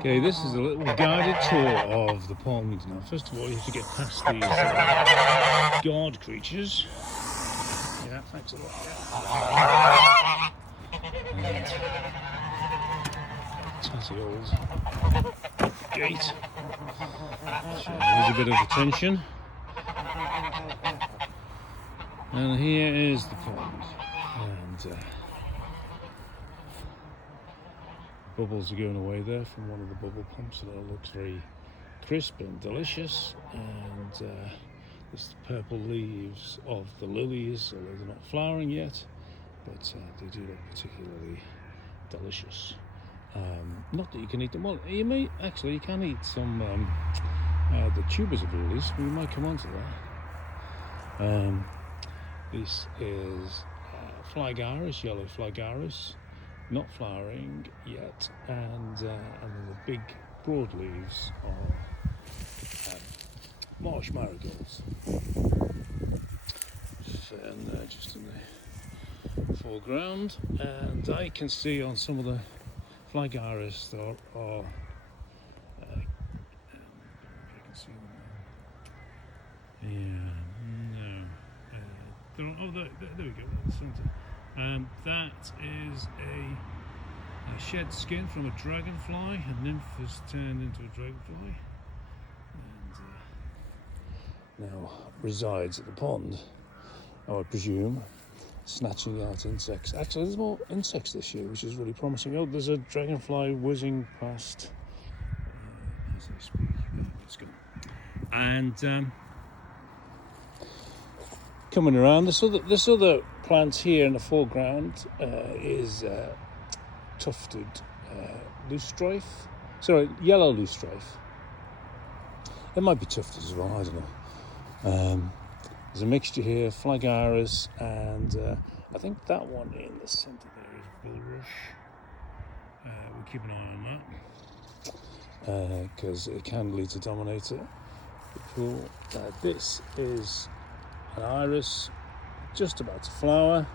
Okay, this is a little guided tour of the pond. Now, first of all, you have to get past these guard creatures. Yeah, thanks a lot. And tatty old gate. So there's a bit of attention. And here is the pond. And bubbles are going away there from one of the bubble pumps, and it looks very crisp and delicious. And there's the purple leaves of the lilies, although they're not flowering yet, but they do look particularly delicious. Not that you can eat them all. You can eat some the tubers of lilies. We might come on to that. This is flag iris, yellow flag iris, not flowering yet, and then the big broad leaves are marsh marigolds. And they're just in the foreground, and I can see on some of the flag iris there are if I can see them. There we go, at the centre. That is a shed skin from a dragonfly. A nymph has turned into a dragonfly and now resides at the pond, I would presume, snatching out insects. Actually, there's more insects this year, which is really promising. Oh, there's a dragonfly whizzing past as I speak. Let's go. And coming around, this other plant here in the foreground is tufted yellow loosestrife. It might be tufted as well, I don't know. There's a mixture here, flag iris, and I think that one in the centre there is bulrush. We'll keep an eye on that because it can lead to dominator. Cool. This is an iris just about to flower,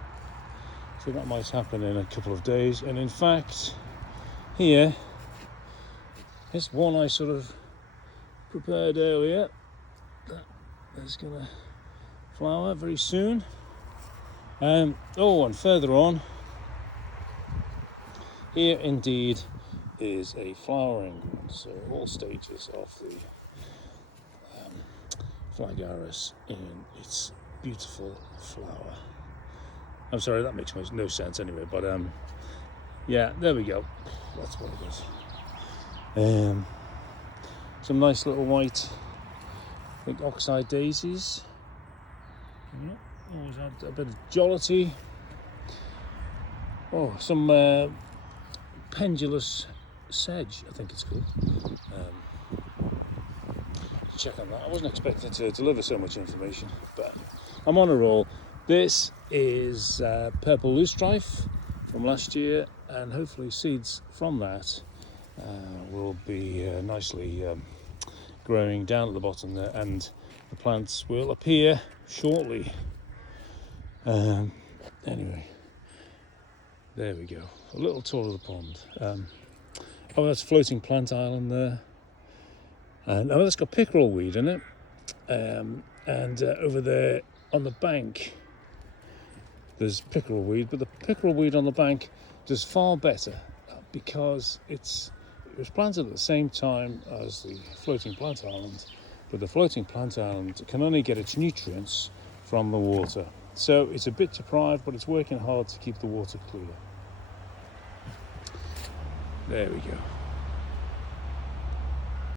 so that might happen in a couple of days. And in fact, here is one I sort of prepared earlier that is going to flower very soon. And further on here indeed is a flowering one, so all stages of the flag iris in its beautiful flower. I'm sorry, that makes no sense anyway, but yeah, there we go, that's what it is. Some nice little white, I think, oxeye daisies. Always add a bit of jollity. Some pendulous sedge, I think it's called. Check on that. I wasn't expecting to deliver so much information, but I'm on a roll. This is purple loosestrife from last year, and hopefully seeds from that will be nicely growing down at the bottom there, and the plants will appear shortly. Anyway, there we go. A little tour of the pond. That's floating plant island there. And that's got pickerel weed in it. And over there on the bank, there's pickerel weed, but the pickerel weed on the bank does far better because it was planted at the same time as the floating plant island, but the floating plant island can only get its nutrients from the water. So it's a bit deprived, but it's working hard to keep the water clear. There we go.